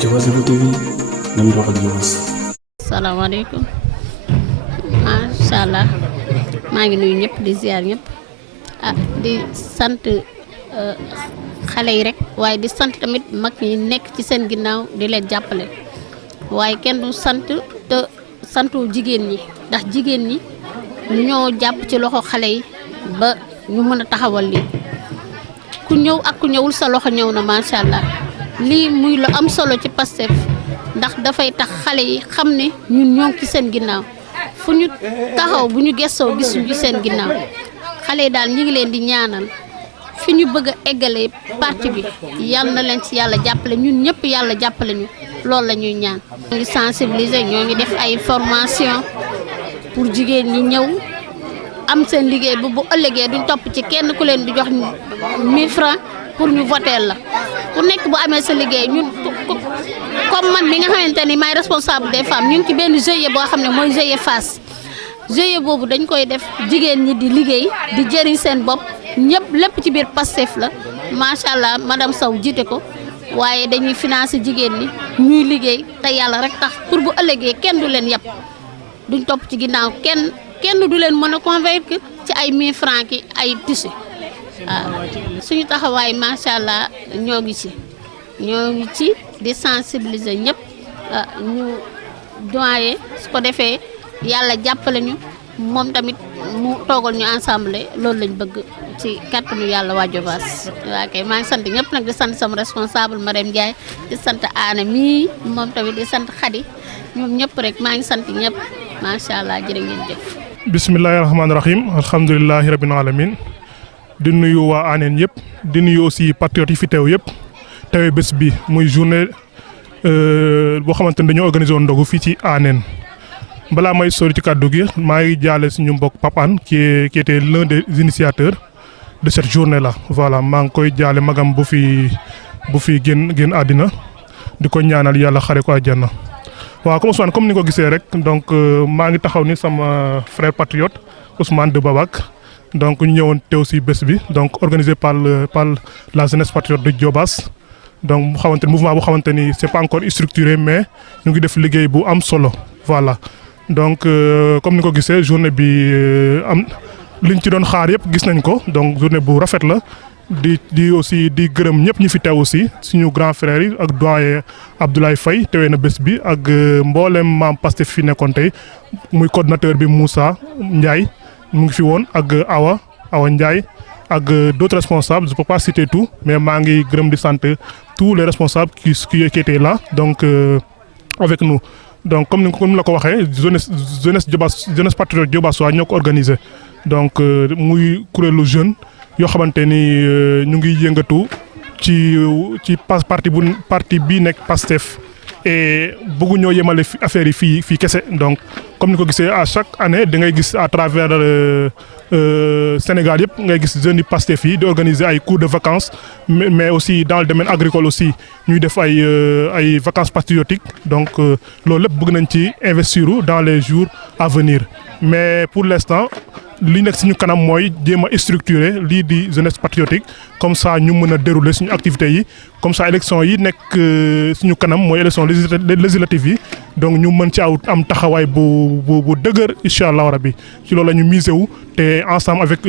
Diobass Info TV nañu doxal Diobass. salaamaaleykum macha allah maa ngi nuyu ñëpp di ziar ñëpp di sant xale yi rek waaye di sant tamit mag ñi nekk ci seen ginnaaw di leen jàppale waaye kenn du sant te santu jigéen ñi ndax jigéen ñi ñoo jàpp ci loxo xale yi ba ñu mën a taxawal lii ku ñëw ak ku ñëwul sa loxo ñëw na macha allah lii muy lu am solo ci Pastef ndax dafay tax xale yi xam ne ñun ñoo ngi ci seen ginnaaw fu ñu taxaw bu ñu gëstoo gisuñu ci seen ginnaaw xale yi daal ñu ngi leen di ñaanal fi ñu bëgg a eggale parti bi yal na leen ci yàlla jàppale ñun ñëpp yàlla jàppale ñu loolu la ñuy ñaan. ñoo ngi sensibiliser ñoo ngi def ay formation pour jigéen ñi ñëw am seen liggéey bu ëllëgee duñ topp ci kenn ku leen di jox 1000 francs pour ñu voter la ku nekk bu amee sa liggéey ñun comme man mi nga xamante ni maay responsable des femmes ñu ngi ci benn GIE boo xam ne mooy GIE Fass GIE boobu dañ koy def jigéen ñi di liggéey di jëriñ seen bopp ñëpp lépp ci biir Pastef la macha allah madame Sow jiite ko waaye dañuy financer jigéen ñi ñuy liggéey te yàlla rek tax pour bu ëllëgee kenn du leen yàpp duñ topp ci ginnaaw kenn du leen mën a convaincre ci ay 1000 francs ki ay tissu waaw suñu taxawaay macha allah ñoo ngi ci di sensibiliser ñëpp ñu doyen su ko defee yàlla jàppale ñu moom tamit mu toogal ñu ensemble loolu lañ bëgg ci kàttanu yàlla waa Diobass. waa kay maa ngi sant ñëpp nag di sant sama responsable Marème Ndiaye di sant Anna mii moom tamit di sant Khady ñoom ñëpp rek maa ngi sant ñëpp macha allah jërë ngeen jëf. bismillahi rahmaani rahim alhamdulilahi rabbil alamin di nuyu waa Aneen yëpp di nuyu aussi patriotes yi fi teew yëpp teewee bés bi muy journée boo xamante ni dañoo organisé woon ndogu fii ci Aneen balaa may sori ci kàddu gi maa ngi jaale suñu mbokk Papane qui était l'un des initiateurs de cette journée là voilà maa ngi koy jaale magam bu fi génn àddina di ko ñaanal yàlla xare ko àjjana. waaw comme Ousmane comme ni nga ko gisee rek donc maa ngi taxaw ni sama frère patriote Ousmane de Babak donc ñu ñëwoon teew si bés bi donc organisé par la jeunesse patriote de Diobass donc mu xamante ni mouvement bu xamante ni c'est pas encore structuré mais ñu ngi def liggéey bu am solo voilà. donc comme ni ko gisee journée bi am liñ ci doon xaar yëpp gis nañ ko donc journée bu rafet la di aussi di gërëm ñëpp ñi fi teew aussi suñu grand frère yi ak doyen Abdoulaye Faye teewee na bés bi ak mboolem maam Pastef fi nekkoon tey muy coordinateur bi Moussa Ndiaye mu ngi fi woon ak Awa Ndiaye ak d'autres responsables je peux pas citer tout mais maa ngi gërëm di sant tous les responsables qui étaient là donc avec nous. donc comme ni la ko waxee jeunesse Diobass jeunesse patriote Diobass waa ñoo ko organisé donc muy kuréelu jeune yoo xamante ni ñu ngi yëngatu ci parti bii nekk Pastef et bëgguñoo yemale affaire yi fii kese donc comme ni ko gisee à chaque année da ngay gis à travers Sénégal yëpp ngay gis jeunes yi Pastef yi di organiser ay cours de vacances mais aussi dans le domaine agricole aussi ñuy def ay vacances patriotiques donc loolu lépp bëgg nañ ci investir dans les jours à venir mais pour l'instant li nekk suñu kanam mooy jéem a structurer lii di jeunesse patriotique comme ça ñu mën a dérouler suñu activités yi comme ça élection yi nekk suñu kanam mooy élection législative yi donc ñu mën ci am taxawaay bu dëgër incha allah rabbi ci loolu la ñu misé wu te ensemble avec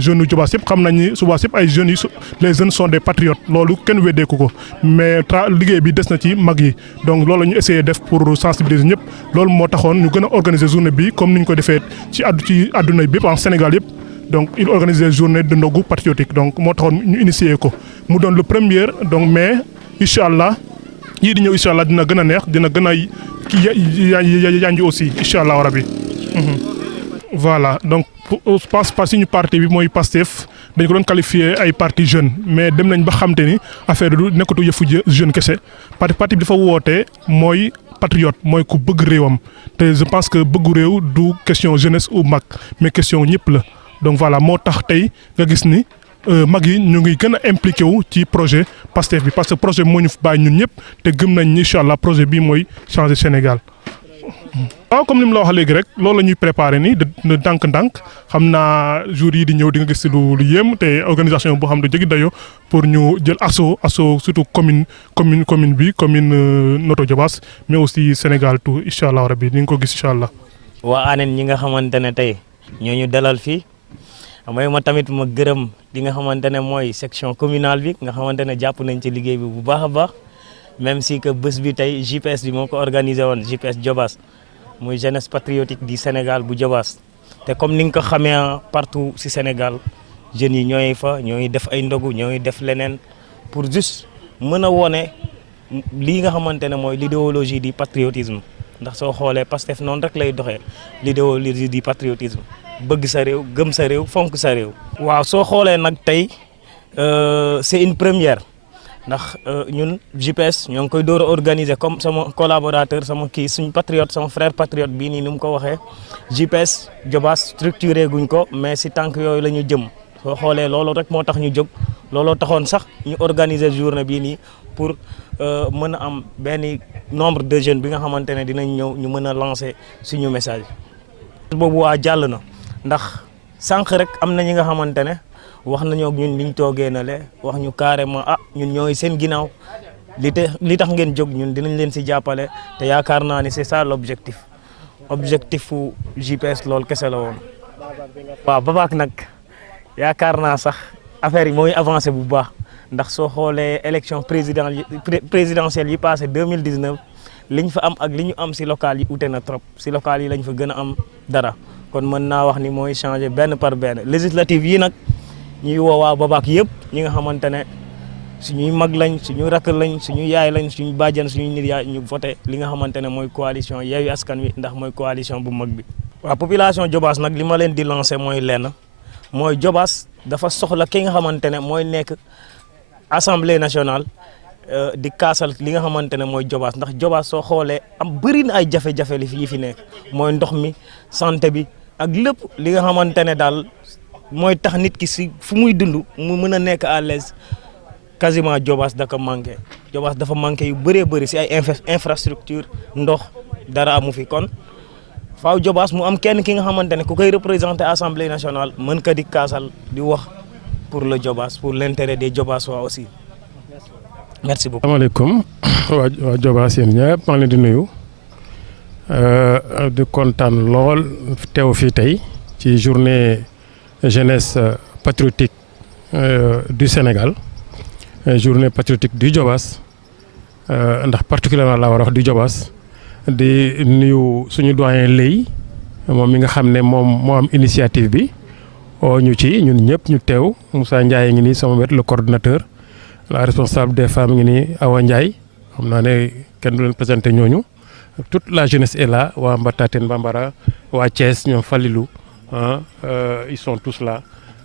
jeunes yu Diobass yëpp xam nañ ni Diobass yëpp ay jeunes yi les jeunes sont des patriotes loolu kenn weddeeku ko mais liggéey bi des na ci mag yi donc loolu la ñu essayé def pour sensibiliser ñëpp loolu moo taxoon ñu gën a organiser journée bi comme ni ñu ko defee ci àdduna bi en Sénégal yëpp donc il organise journée de ndogu patriotique donc moo taxoon ñu initier ko mu doon le premier donc mais incha allah yii di ñëw incha allah dina gën a neex dina gën a yanji aussi incha allah rabi. voilà donc pas suñu parti bi mooy Pastef dañ ko doon qualifier ay parti jeune mais dem nañ ba xam te ni affaire du nekkatu yëfu jeune kese parti bi dafa woote mooy patriote mooy ku bëgg réewam te je pense que bëggu réew du question jeunesse ou mag mais question ñëpp la donc voilà moo tax tey nga gis ni mag yi ñu ngi gën a impliqué wu ci projet Pastef bi parce que projet moo ñu fi bàyyi ñun ñëpp te gëm nañ ni incha allah projet bi mooy changer Sénégal waaw comme ni mu la wax léegi rek loolu la ñuy préparé nii de ndànk-ndànk xam naa jours yi di ñëw di nga gis si lu yéem te organisation boo xam ne jéggi dayoo pour ñu jël assaut surtout commune bi commune Notto Diobass mais aussi Sénégal tout incha allah rabi ni nga ko gis incha allah. waa Anen ñi nga xamante ne tey ñoo ñu dalal fii mooy ma tamit ma gërëm li nga xamante ne mooy section communale bi nga xamante ne jàpp nañ ci liggéey bi bu baax a baax. même si que bés bi tey JPS bi moo ko organisé woon JPS Diobass muy jeunesse patriotique du Sénégal bu Diobass te comme ni nga ko xamee partout ci Sénégal jeunes yi ñooy def ay ndogu ñooy def leneen pour juste mën a wone lii nga xamante ne mooy l'idéologie du patriotisme ndax soo xoolee Pastef noonu rek lay doxee l'idéologie du patriotisme bëgg sa réew gëm sa réew fonk sa réew. waaw soo xoolee nag tey c'est une première. ndax ñun JPS ñoo ngi koy door a organiser comme sama collaborateur sama suñ patriote sama frère patriote bii nii ni mu ko waxee JPS Diobass structuré guñ ko mais si tànk yooyu la ñu jëm soo xoolee loolu rek moo tax ñu jóg looloo taxoon sax ñu organiser journée bii nii pour mën a am benn nombre de jeunes bi nga xamante ne dinañ ñëw ñu mën a lancer suñu message. boobu waa jàll na ndax sànq rek am na ñi nga xamante ne. wax nañoo ak ñun biñ toogee na le wax ñu carrément ñun ñooy seen ginnaaw li tax ngeen jóg ñun dinañ leen si jàppale te yaakaar naa ni c'est ça l'objectif fu JPS loolu kese la woon. waaw Babac nag yaakaar naa sax affaire yi mooy avancé bu baax ndax soo xoolee élection présidentielle yi passé 2019 liñ fa am ak li ñu am si local yi ute na trop si local yi lañ fa gën a am dara kon mën naa wax ni mooy changer benn par benn législative yi nag. ñuy woo waa Babac yëpp ñi nga xamante ne suñuy mag lañ suñuy rakk lañ suñuy yaay lañ suñuy bàjjan suñuy nit yaay ñu voté li nga xamante ne mooy coalition Yewwi Askan Wi ndax mooy coalition bu mag bi. waaw population Diobass nag li ma leen di lancer mooy lenn mooy Diobass dafa soxla ki nga xamante ne mooy nekk assemblée nationale di kaasal li nga xamante ne mooy Diobass ndax Diobass soo xoolee am bëri na ay jafe-jafe yi fi nekk mooy ndox mi santé bi ak lépp li nga xamante ne daal. mooy tax nit ki si fu muy dund mu mën a nekk à l'aise quasiment Diobass da ko manqué Diobass dafa manqué yu bëree bëri si ay infrastructure ndox dara amu fi kon faaw Diobass mu am kenn ki nga xamante ne ku koy représenter assemblée nationale mën ka di kaasal di wax pour le Diobass pour l'intérêt des Diobassois aussi merci beaucoup. asalaamaaleykum waa Diobass yéen ñëpp maa ngi leen di nuyu di kontaan lool teew fii tey ci journée. Jeunesse patriotique du Sénégal journée patriotique du Diobass ndax particulièrement laa war a wax du Diobass di nuyu suñu doyen Lay moom mi nga xam ne moom moo am initiative bi ñu ci ñun ñëpp ñu teew Moussa Ndiaye ngi nii sama wet le coordonnateur la responsable des femmes ngi nii Awa Ndiaye xam naa ne kenn du leen présenté ñooñu toute la jeunesse est là waa Mbataten Bambara waa Thiès ñoom Falilou ils sont tous là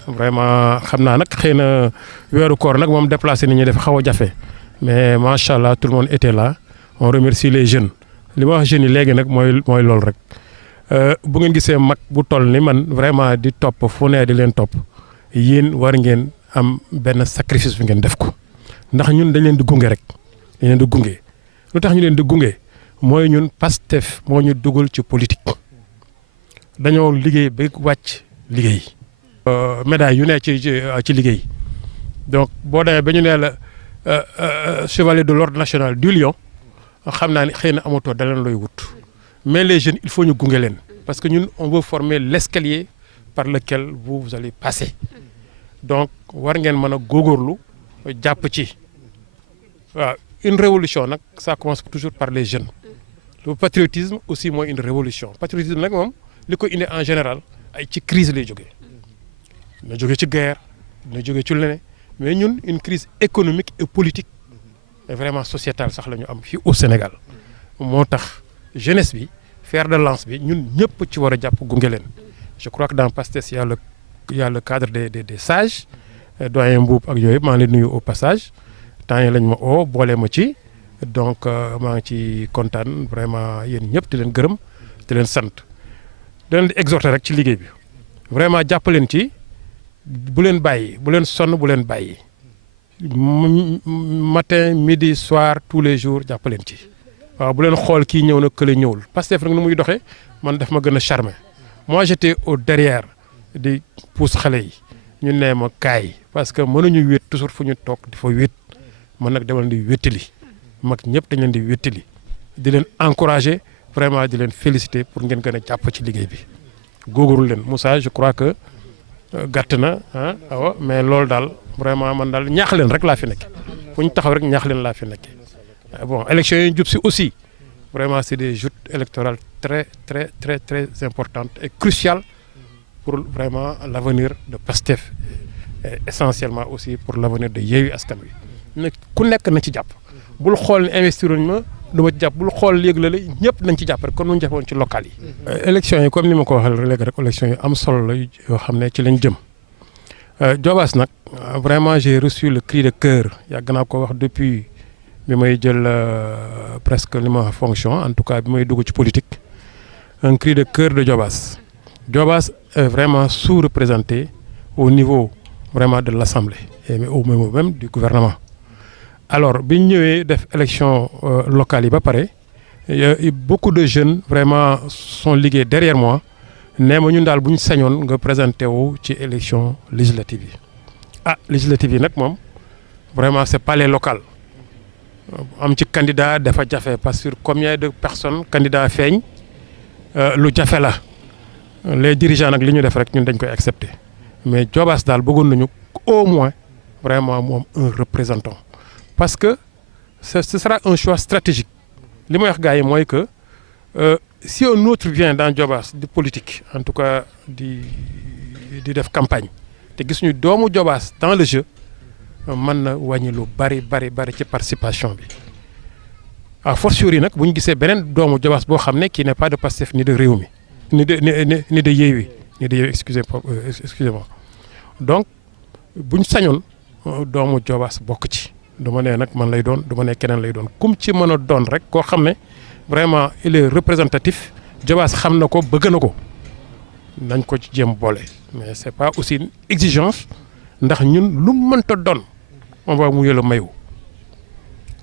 vraiment xam naa nag xëy na weeru koor nag moom déplacé nit ñi dafa xaw a jafe mais macha allah tout le monde était là on remercie les jeunes li ma wax jeunes yi léegi nag mooy loolu rek bu ngeen gisee mag bu toll ni man vraiment di topp fu ne di leen topp yéen war ngeen am benn sacrifice bi ngeen def ko ndax ñun dañ leen di gunge rek dañ leen di gunge lu tax ñu leen di gunge mooy ñun Pastef moo ñu dugal ci politique. dañoo liggéey ba wàcc liggéey. médaille yu ne ci liggéey donc boo demee ba ñu nee la chevalier de l'ordre national du Lion xam naa ni xëy na amatoo da leen looy wut mais les jeunes il faut ñu gunge leen parce que ñun on veut former l'escalier par lequel vous allez passer donc war ngeen mën a góorgóorlu jàpp ci waaw une révolution nag ça commence toujours par les jeunes le patriotisme aussi mooy une révolution patriotisme nag moom li ko indi en général ay ci crise lay jógee dina jógee ci guerre dina jógee ci leneen mais ñun une crise économique et politique et vraiment sociétale sax la ñu am fii au Sénégal moo tax jeunesse bi fer de lance bi ñun ñëpp ci war a jàpp gunge leen je crois que dans Pastef y a le cadre des sages doyen Mbuub ak yooyu maa ngi leen nuyu au passage temps yi lañ ma boole ma ci donc maa ngi ci kontaan vraiment yéen ñëpp di leen gërëm di leen sant di leen di exhorter rek ci liggéey bi vraiment jàpp leen ci bu leen bàyyi bu leen sonn bu leen bàyyi matin midi soir tous les jours jàpp leen ci waaw bu leen xool kii ñëw na kële ñëwul Pastef nag nu muy doxee man daf ma gën a charmer moi j'étais au derrière di pousse xale yi ñu ne ma kaay parce que mënuñu wét toujours fu ñu toog di fa wét man nag dama leen di wéttali mag ñëpp dañ leen di wéttali di leen encourager vraiment di leen féliciter pour ngeen gën a jàpp ci liggéey bi góogóorlu leen Moussa je crois que gàtt na ah waaw mais loolu daal vraiment man daal ñaax leen rek laa fi nekk fu ñu taxaw rek ñaax leen laa fi nekkee bon élection yi jub si aussi vraiment c'est des joutes électorales très très très très importantes et cruciales pour vraiment l'avenir de Pastef et essentiellement aussi pour l'avenir de Yewwi Askan Wi nag ku nekk na ci jàpp bul xool ne investir uñ ma du ma ci jàpp bul xool léegi la ñëpp nañ ci jàpp rek kon nu ñu jàppoon ci local yi. élection yi comme ni ma ko waxee léegi rek élection yi am solo la yoo xam ne ci lañ jëm Diobass nag vraiment j'ai reçu le cri de cœur yàgg naa ko wax depuis bi may jël presque li ma fonction en tout cas bi may dugg ci politique un cri de cœur de Diobass. Diobass est vraiment sous-représenté au niveau vraiment de l'Assemblée et au niveau même du gouvernement. Alors bi ñu ñëwee def élection locale yi ba pare beaucoup de jeunes vraiment sont liggéey derrière moi nee ma ñun daal bu ñu sañoon nga présenté wu ci élection législative yi ah législative yi nag moom vraiment c'est pas les locales am ci candidat dafa jafe parce que combien de personnes candidats feeñ lu jafe la les dirigeants nag li ñu def rek ñun dañ koy accepter mais Diobass daal bëggoon nañu au moins vraiment moom un représentant parce que ce sera un choix stratégique li may wax gars yi mooy que si un autre vient dans Diobass di politique en tout cas di def campagne te gis ñu doomu Diobass dans le jeu mën na wàññi lu bari ci participation bi à fortiori nag bu ñu gisee beneen doomu Diobass boo xam ne qui n'est pas de Pastef ni de Rewmi ni de Yewwi excusez-moi donc buñ sañoon doomu Diobass bokk ci du ma nee nag man lay doon du ma nee keneen lay doon kum ci mën a doon rek koo xam ne vraiment il est représentatif Diobass xam na ko bëgg na ko nañ ko ci jéem boole mais c'est pas aussi une exigence ndax ñun lu mënta doon on va mu yëla mayu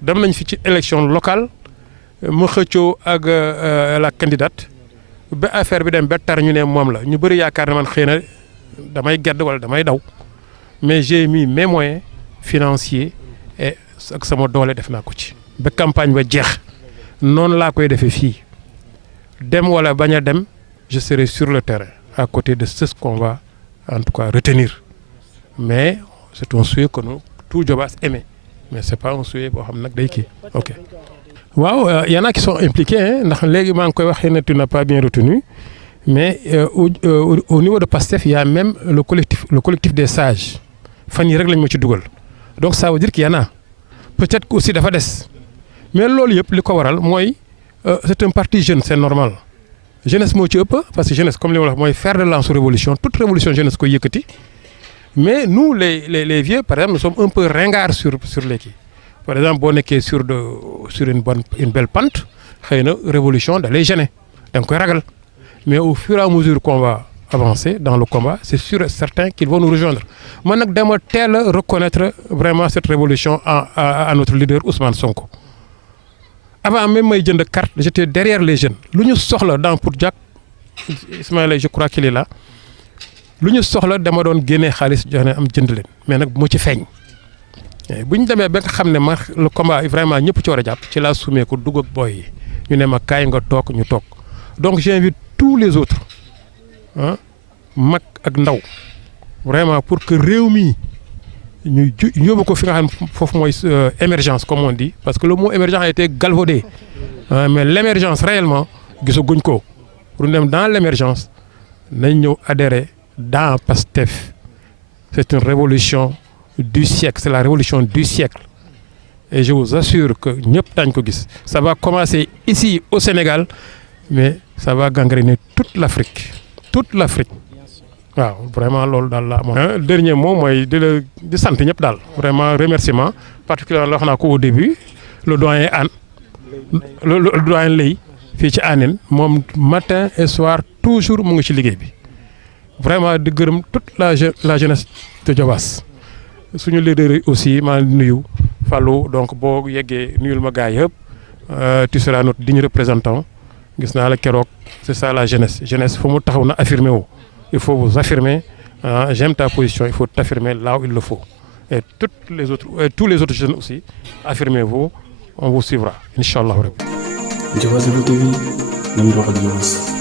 dem nañ fi ci élection locale ma xëccoo ak la candidate ba affaire bi dem ba tar ñu ne moom la ñu bëri yaakaar ne man xëy na damay gedd wala damay daw mais j'ai mis mes moyens financiers et ak sama doole def naa ko ci ba campagne ba jeex noonu laa koy defee fii dem wala bañ a dem je serai sur le terrain à côté de ce qu'on va en tout cas retenir mais c'est un souhait que nous tout Diobass aimé mais c'est pas un souhait boo xam nag day kii ok. waaw y en a qui sont impliqués ndax léegi maa ngi koy wax ne tu n'as pas bien retenu mais au niveau de Pastef il y a même le collectif des sages fan yi rek lañ ma ci dugal donc ça veut dire qu'il y en a peut-être que aussi dafa des mais loolu yëpp li ko waral mooy c'est un parti jeune c'est normal jeunesse moo ci ëpp parce que jeunesse comme li ma la wax mooy fer de lance révolution toute révolution jeunesse koy yëkkati mais nous les vieux par exemple nous sommes un peu ringards sur les kii par exemple boo nekkee sur une belle pente xëy na révolution da lay gêner da nga koy ragal mais au fur et à mesure qu'on va avancer dans le combat c'est sûr et certain qu'ils vont nous rejoindre man nag dama teel a reconnaître vraiment cette révolution à notre leader Ousmane Sonko avant même may jënd carte j'étais derrière les jeunes lu ñu soxla dans pour Diack Ismaïla je crois qu'il est là lu ñu soxla dama doon génnee xaalis jox ne am jënd leen mais nag mu ci feeñ bu ñu demee ba nga xam ne ma le combat vraiment ñëpp ci war a jàpp ci laa sumee ko dugg ak booy yi ñu ne ma kaay nga toog ñu toog donc j'invite tous les autres mag ak ndaw vraiment pour que réew mi ñu yóbbu ko fi nga xam foofu mooy émergence comme on dit parce que le mot émergence a été galvaudé mais l'émergence réellement gisaguñ ko pour dem dans l'émergence nañ ñëw adhérer dans Pastef c'est une révolution du siècle c'est la révolution du siècle et je vous assure que ñëpp daañu ko gis ça va commencer ici au Sénégal mais ça va gangréner toute l'Afrique waaw vraiment loolu daal la amoon. dernier mot mooy di sant ñëpp daal vraiment remerciement particulièrement wax naa ko au début le doyen Anne le doyen Lay fii ci Anen moom matin et soir toujours mu ngi ci liggéey bi vraiment di gërëm toute la jeunesse de Diobass suñu leader yi aussi maa nuyu Fallou donc boo yeggee nuyul ma gars yëpp tu seras notre digne représentant gis naa la keroog c'est ça la jeunesse fu mu taxaw na affirmer wu il faut vous affirmer j'aime ta position il faut t'affirmer là où il le faut et tous les autres jeunes aussi affirmez-vous on vous suivra inchallah rabbi. Diobass Info TV, nañu wax ak Diobass.